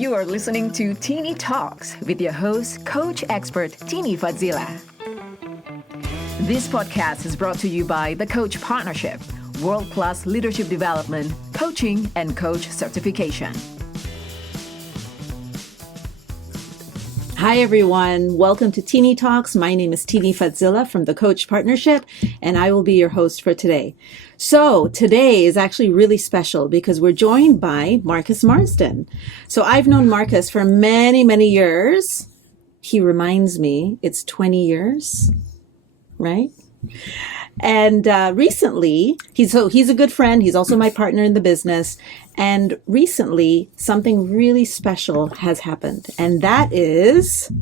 You are listening to Tini Talks with your host, coach expert Tini Fadzila. This podcast is brought to you by the Coach Partnership, world-class leadership development, coaching, and coach certification. Hi, everyone. Welcome to Tini Talks. My name is Tini Fadzila from the Coach Partnership, and I will be your host for today. So today is actually really special because we're joined by Marcus Marsden. So I've known Marcus for many, many years. He reminds me it's 20 years, right? And recently, he's a good friend. He's also my partner in the business. And recently, something really special has happened. And that is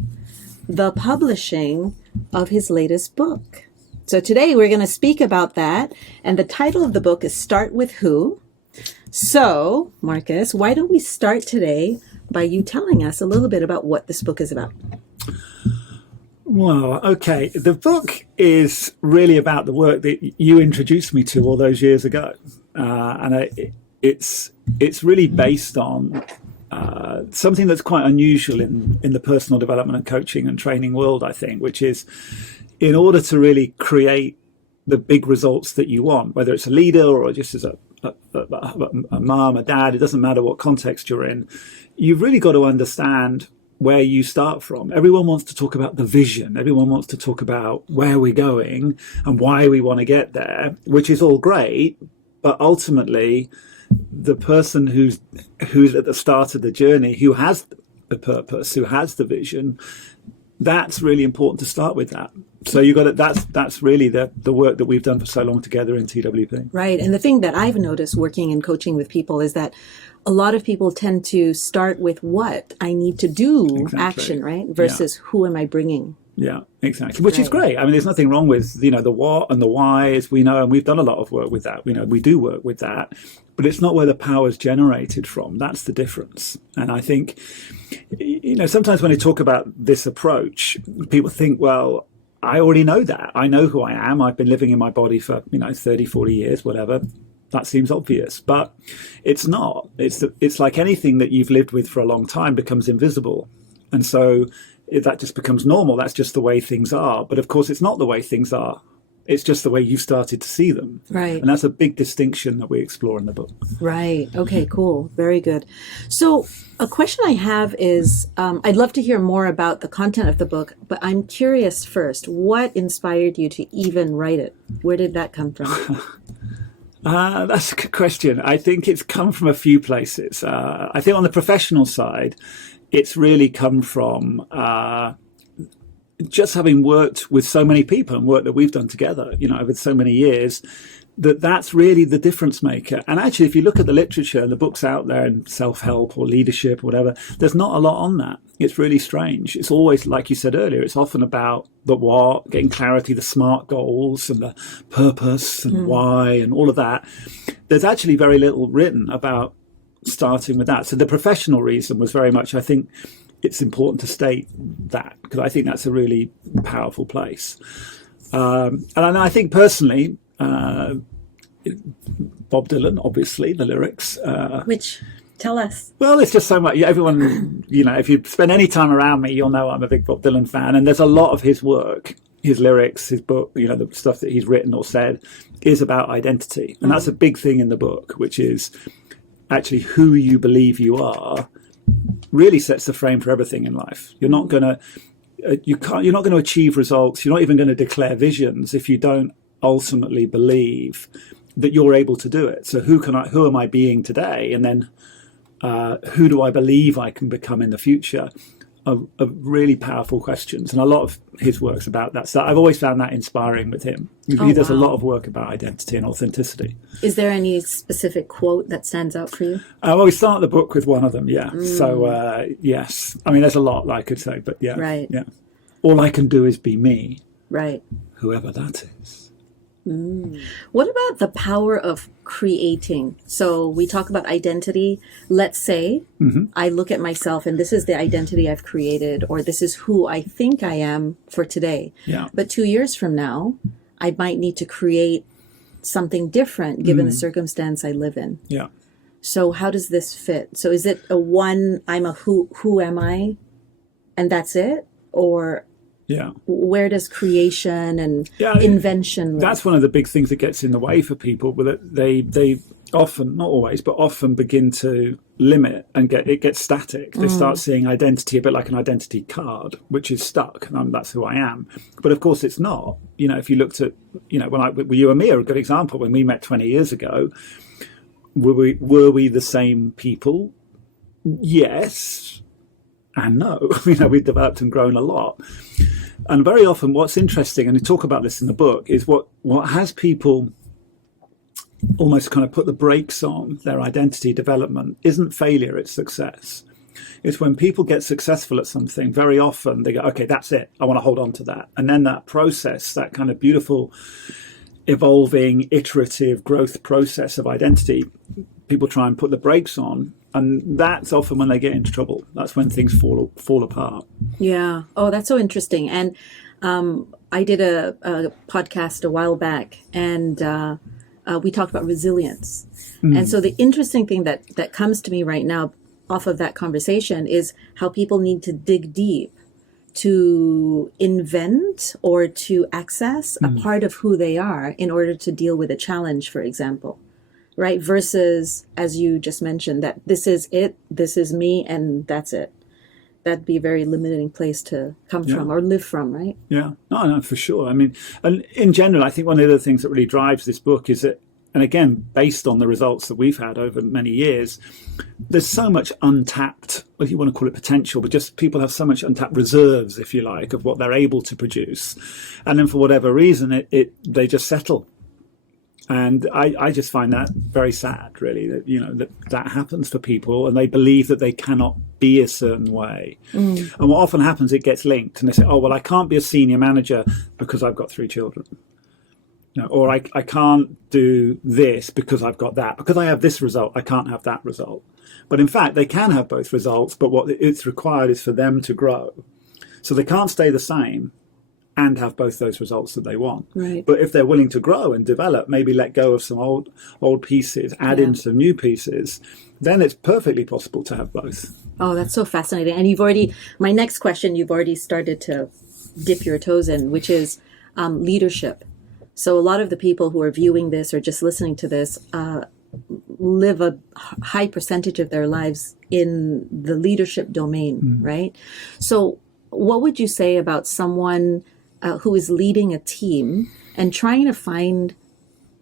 the publishing of his latest book. So today we're going to speak about that. And the title of the book is Start With Who. So, Marcus, why don't we start today by you telling us a little bit about what this book is about? Well, okay. The book is really about the work that you introduced me to all those years ago. It's really based on something that's quite unusual in the personal development and coaching and training world, I think, which is in order to really create the big results that you want, whether it's a leader or just as a mom, a dad, it doesn't matter what context you're in, you've really got to understand where you start from. Everyone wants to talk about the vision. Everyone wants to talk about where we're going and why we want to get there, which is all great. But ultimately, the person who's at the start of the journey, who has the purpose, who has the vision, that's really important to start with that. So you got it. That's really the work that we've done for so long together in TWP. Right. And the thing that I've noticed working and coaching with people is that a lot of people tend to start with what I need to do, exactly. Action, right? Versus who am I bringing? Yeah, exactly. Which is great. I mean, there's nothing wrong with, the what and the why, as we know, and we've done a lot of work with that. We do work with that, but it's not where the power is generated from. That's the difference. And I think, sometimes when I talk about this approach, people think, well, I already know that. I know who I am. I've been living in my body for, 30, 40 years, whatever. That seems obvious, but it's not. It's like anything that you've lived with for a long time becomes invisible. And so that just becomes normal. That's just the way things are. But of course, it's not the way things are. It's just the way you started to see them. Right. And that's a big distinction that we explore in the book. Right. Okay, cool. Very good. So a question I have is, I'd love to hear more about the content of the book, but I'm curious first, what inspired you to even write it? Where did that come from? That's a good question. I think it's come from a few places. I think on the professional side, it's really come from just having worked with so many people and work that we've done together, over so many years, that's really the difference maker. And actually, if you look at the literature and the books out there and self-help or leadership or whatever, there's not a lot on that. It's really strange. It's always, like you said earlier, it's often about the what, getting clarity, the SMART goals and the purpose and why and all of that. There's actually very little written about starting with that. So the professional reason was very much, I think it's important to state that, because I think that's a really powerful place. And I think personally, Bob Dylan, obviously, the lyrics. Which, tell us. Well, it's just so much. Everyone, if you spend any time around me, you'll know I'm a big Bob Dylan fan. And there's a lot of his work, his lyrics, his book, the stuff that he's written or said is about identity. And that's a big thing in the book, which is actually who you believe you are really sets the frame for everything in life. You're not going to achieve results. You're not even going to declare visions if you don't ultimately believe that you're able to do it. So who am I being today? And then who do I believe I can become in the future? Are really powerful questions. And a lot of his work's about that. So I've always found that inspiring with him. He does a lot of work about identity and authenticity. Is there any specific quote that stands out for you? Well, we start the book with one of them, yeah. So, yes. I mean, there's a lot I could say, but yeah. Right. Yeah. All I can do is be me. Right. Whoever that is. What about the power of creating? So we talk about identity. Let's say I look at myself and this is the identity I've created, or this is who I think I am for today. Yeah. But 2 years from now, I might need to create something different given the circumstance I live in. Yeah. So how does this fit? So is it a one, I'm a who am I? And that's it? Or Yeah. where does creation and invention live? That's one of the big things that gets in the way for people. But they often, not always, but often begin to limit and it gets static. They start seeing identity a bit like an identity card, which is stuck. And that's who I am. But of course, it's not. If you looked at, you and me are a good example. When we met 20 years ago, were we the same people? Yes and no. We've developed and grown a lot. And very often what's interesting, and we talk about this in the book, is what has people almost kind of put the brakes on their identity development isn't failure, it's success. It's when people get successful at something, very often they go, okay, that's it. I want to hold on to that. And then that process, that kind of beautiful, evolving, iterative growth process of identity, people try and put the brakes on. And that's often when they get into trouble. That's when things fall apart. Yeah. Oh, that's so interesting. And I did a podcast a while back, and we talked about resilience. And so the interesting thing that comes to me right now off of that conversation is how people need to dig deep to invent or to access a part of who they are in order to deal with a challenge, for example. Right? Versus, as you just mentioned, that this is it, this is me, and that's it. That'd be a very limiting place to come from or live from, right? Yeah, no, for sure. I mean, and in general, I think one of the things that really drives this book is that, and again, based on the results that we've had over many years, there's so much untapped, well, you want to call it potential, but just people have so much untapped reserves, if you like, of what they're able to produce. And then for whatever reason, they just settle. And I just find that very sad, really, that that happens for people and they believe that they cannot be a certain way. And what often happens, it gets linked and they say, oh, well, I can't be a senior manager because I've got 3 children. Or I can't do this because I've got that. Because I have this result, I can't have that result. But in fact, they can have both results, but what it's required is for them to grow. So they can't stay the same and have both those results that they want. Right. But if they're willing to grow and develop, maybe let go of some old pieces, add in some new pieces, then it's perfectly possible to have both. Oh, that's so fascinating. And my next question, you've already started to dip your toes in, which is leadership. So a lot of the people who are viewing this or just listening to this live a high percentage of their lives in the leadership domain, right? So what would you say about someone who is leading a team and trying to find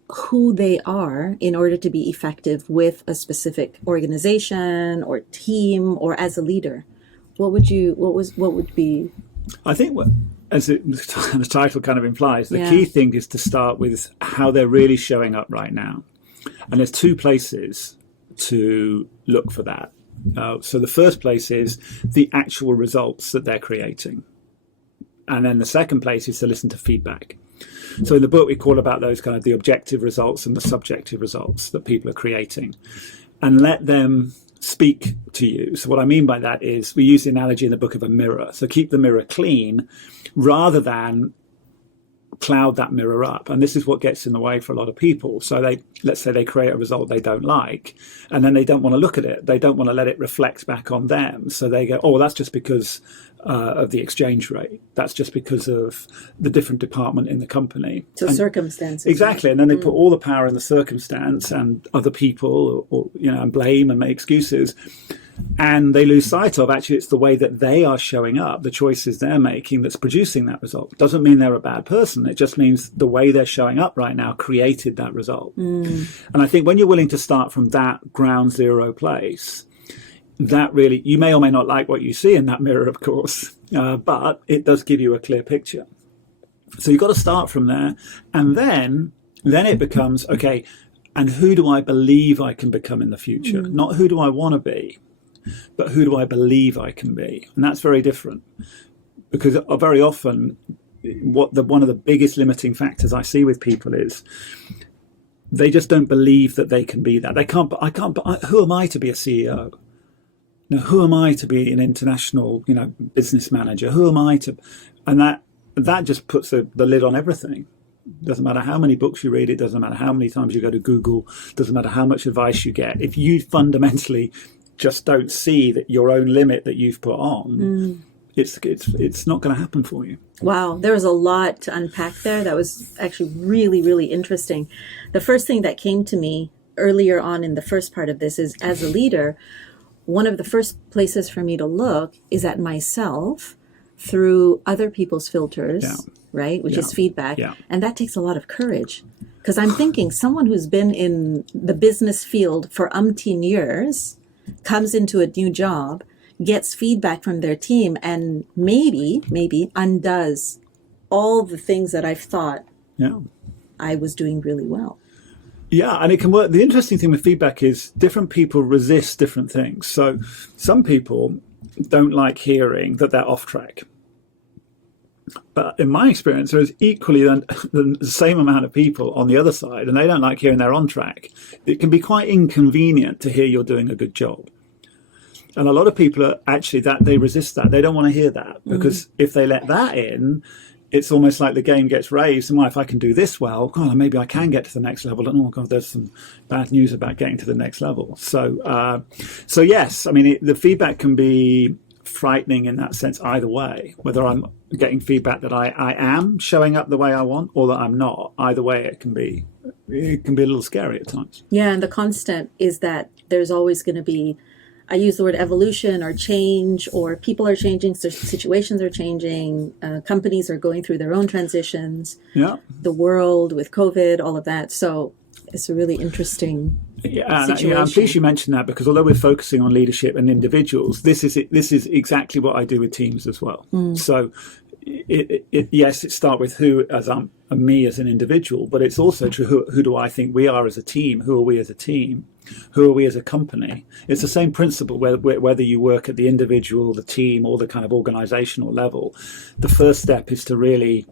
who they are in order to be effective with a specific organization or team or as a leader? What would be? I think as the title kind of implies, the key thing is to start with how they're really showing up right now. And there's 2 places to look for that. So the first place is the actual results that they're creating. And then the second place is to listen to feedback. So in the book, we call about those kind of the objective results and the subjective results that people are creating, and let them speak to you. So what I mean by that is we use the analogy in the book of a mirror. So keep the mirror clean rather than cloud that mirror up. And this is what gets in the way for a lot of people. So let's say they create a result they don't like, and then they don't want to look at it. They don't want to let it reflect back on them. So they go, oh, well, that's just because of the exchange rate. That's just because of the different department in the company. So circumstances. Exactly. And then they put all the power in the circumstance and other people or and blame and make excuses. And they lose sight of, actually, it's the way that they are showing up, the choices they're making that's producing that result. Doesn't mean they're a bad person. It just means the way they're showing up right now created that result. And I think when you're willing to start from that ground zero place, that really, you may or may not like what you see in that mirror, of course, but it does give you a clear picture. So you've got to start from there. And then it becomes, okay, and who do I believe I can become in the future? Not who do I want to be, but who do I believe I can be? And that's very different, because very often one of the biggest limiting factors I see with people is they just don't believe that they can be that. Who am I to be a CEO? Who am I to be an international, business manager? Who am I to, and that just puts the lid on everything. Doesn't matter how many books you read. It doesn't matter how many times you go to Google. Doesn't matter how much advice you get. If you fundamentally just don't see that your own limit that you've put on, it's not going to happen for you. Wow, there was a lot to unpack there. That was actually really, really interesting. The first thing that came to me earlier on in the first part of this is, as a leader, one of the first places for me to look is at myself through other people's filters, right? Which is feedback. Yeah. And that takes a lot of courage. Because I'm thinking someone who's been in the business field for umpteen years comes into a new job, gets feedback from their team, and maybe undoes all the things that I've thought I was doing really well. Yeah, and it can work. The interesting thing with feedback is different people resist different things. So some people don't like hearing that they're off track. But in my experience, there is equally the same amount of people on the other side, and they don't like hearing they're on track. It can be quite inconvenient to hear you're doing a good job. And a lot of people are actually they resist that. They don't want to hear that, because if they let that in, it's almost like the game gets raised. And if I can do this well, maybe I can get to the next level. And there's some bad news about getting to the next level. So yes, I mean, the feedback can be frightening in that sense either way, whether I'm getting feedback that I am showing up the way I want or that I'm not. Either way, it can be a little scary at times. Yeah, and the constant is that there's always going to be, I use the word evolution or change, or people are changing, situations are changing, companies are going through their own transitions, the world with COVID, all of that. So it's a really interesting situation. I'm pleased you mentioned that, because although we're focusing on leadership and individuals, this is exactly what I do with teams as well. So it starts with who as me as an individual, but it's also true, who do I think we are as a team? Who are we as a team? Who are we as a company? It's the same principle whether you work at the individual, the team, or the kind of organizational level. The first step is to really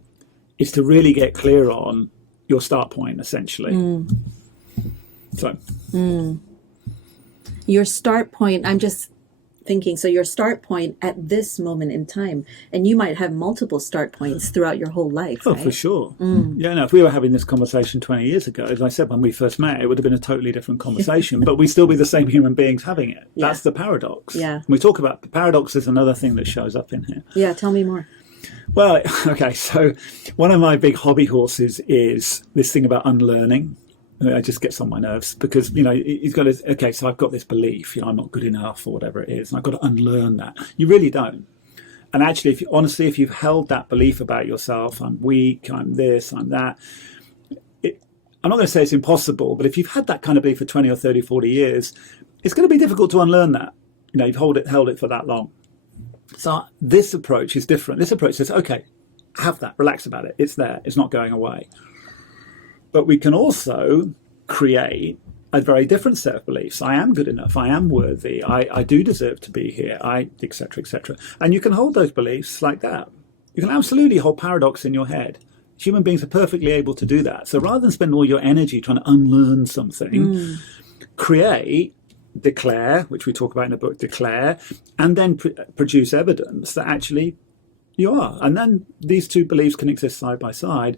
get clear on your start point, essentially. So your start point, I'm just thinking, so your start point at this moment in time, and you might have multiple start points throughout your whole life. Oh, right? for sure. Yeah, no, if we were having this conversation 20 years ago, as I said, when we first met, it would have been a totally different conversation, but we'd still be the same human beings having it. Yeah. That's the paradox. Yeah. We talk about the paradox is another thing that shows up in here. Yeah, tell me more. Well, okay, so one of my big hobby horses is this thing about unlearning. It just gets on my nerves, because, he's got so I've got this belief, I'm not good enough or whatever it is, and I've got to unlearn that. You really don't. And actually, if you've held that belief about yourself, I'm weak, I'm this, I'm that, I'm not going to say it's impossible, but if you've had that kind of belief for 20 or 30, 40 years, it's going to be difficult to unlearn that. You've held it for that long. So this approach is different. This approach says, okay, have that, relax about it. It's there. It's not going away. But we can also create a very different set of beliefs. I am good enough. I am worthy. I do deserve to be here. Et cetera, et cetera. And you can hold those beliefs like that. You can absolutely hold paradox in your head. Human beings are perfectly able to do that. So rather than spend all your energy trying to unlearn something, create, declare, which we talk about in the book, declare, and then produce evidence that actually you are. And then these two beliefs can exist side by side.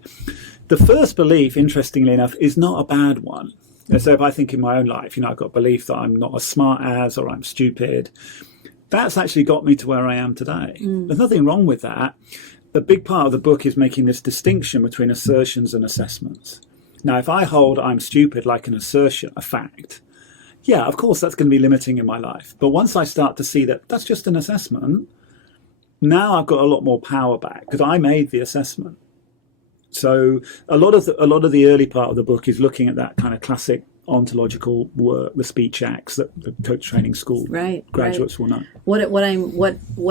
The first belief, interestingly enough, is not a bad one. And so if I think in my own life, I've got belief that I'm not as smart as, or I'm stupid, that's actually got me to where I am today. There's nothing wrong with that. The big part of the book is making this distinction between assertions and assessments. Now, if I hold I'm stupid like an assertion, a fact, yeah, of course, that's going to be limiting in my life. But once I start to see that that's just an assessment, now I've got a lot more power back, because I made the assessment. So a lot of the early part of the book is looking at that kind of classic ontological work, the speech acts that the coach training school graduates will know. What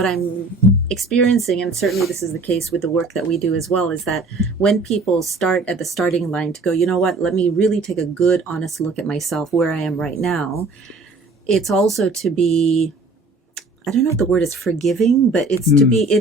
I'm experiencing, and certainly this is the case with the work that we do as well, is that when people start at the starting line to go, let me really take a good, honest look at myself, where I am right now. It's also to be, I don't know if the word is forgiving, but it's to be,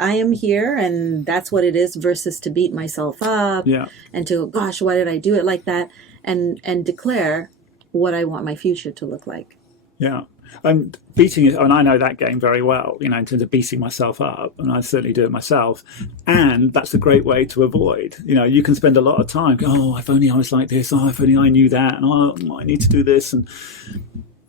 I am here and that's what it is, versus to beat myself up and to go, gosh, why did I do it like that? And declare what I want my future to look like. Yeah. And beating it, and I know that game very well, in terms of beating myself up, and I certainly do it myself. And that's a great way to avoid. You can spend a lot of time going, oh, if only I was like this, oh, if only I knew that, and oh, I need to do this. And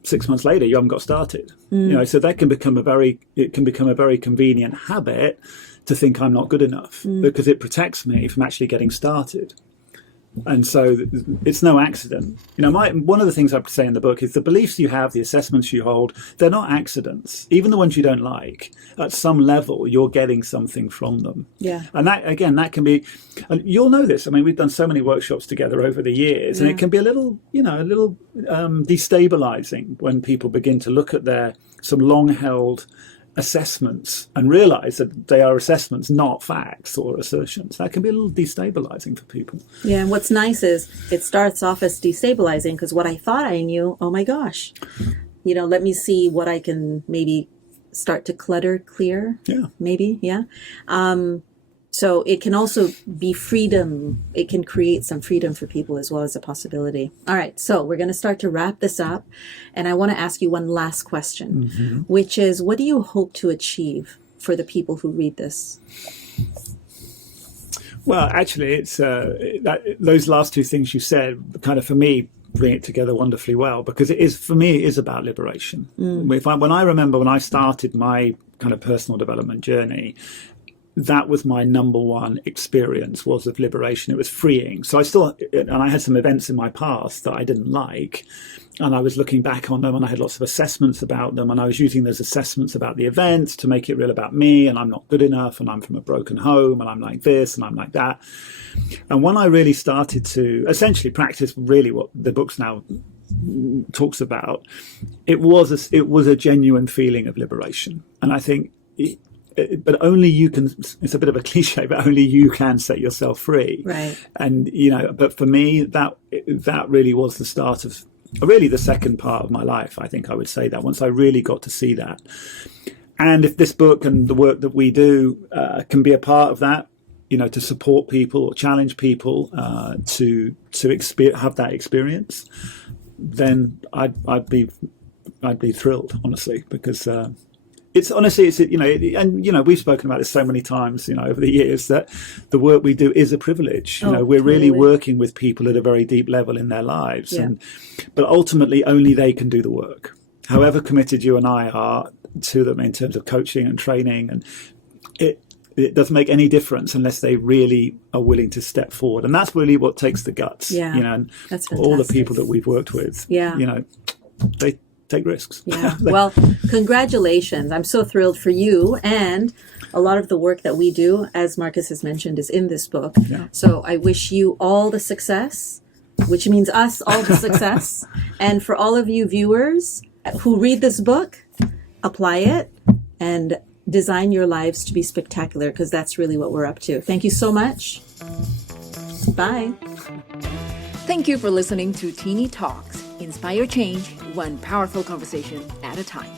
6 months later, you haven't got started. So that can become a very convenient habit to think I'm not good enough, because it protects me from actually getting started. And so it's no accident. One of the things I say in the book is the beliefs you have, the assessments you hold, they're not accidents. Even the ones you don't like, at some level, you're getting something from them. Yeah. And that can be, and you'll know this. We've done so many workshops together over the years, and it can be a little destabilizing when people begin to look at some long-held assessments and realize that they are assessments, not facts or assertions. That can be a little destabilizing for people. Yeah, and what's nice is it starts off as destabilizing because what I thought I knew, oh my gosh, let me see what I can maybe start to clear. Yeah. Maybe, yeah. So it can also be freedom. It can create some freedom for people as well as a possibility. All right, so we're going to start to wrap this up. And I want to ask you one last question, which is, what do you hope to achieve for the people who read this? Well, actually, it's those last two things you said, kind of, for me, bring it together wonderfully well, because it is about liberation. When I remember when I started my kind of personal development journey, that was my number one experience, was of liberation. It was freeing. So I had some events in my past that I didn't like, and I was looking back on them, and I had lots of assessments about them, and I was using those assessments about the events to make it real about me, and I'm not good enough, and I'm from a broken home, and I'm like this, and I'm like that. And when I really started to essentially practice really what the book's now talks about, it was a genuine feeling of liberation. And I think but only you can, it's a bit of a cliche, but only you can set yourself free. Right. And, but for me, that really was the start of really the second part of my life. I think I would say that, once I really got to see that. And if this book and the work that we do can be a part of that, to support people or challenge people to have that experience, then I'd be thrilled, honestly, because we've spoken about this so many times, over the years, that the work we do is a privilege. We're really working with people at a very deep level in their lives, but ultimately only they can do the work. However committed you and I are to them in terms of coaching and training, and it doesn't make any difference unless they really are willing to step forward. And that's really what takes the guts. And that's all the people that we've worked with, they take risks. Yeah. Well, congratulations. I'm so thrilled for you. And a lot of the work that we do, as Marcus has mentioned, is in this book. Yeah. So I wish you all the success, which means us all the success. And for all of you viewers who read this book, apply it and design your lives to be spectacular, because that's really what we're up to. Thank you so much. Bye. Thank you for listening to Tini Talks. Inspire change, one powerful conversation at a time.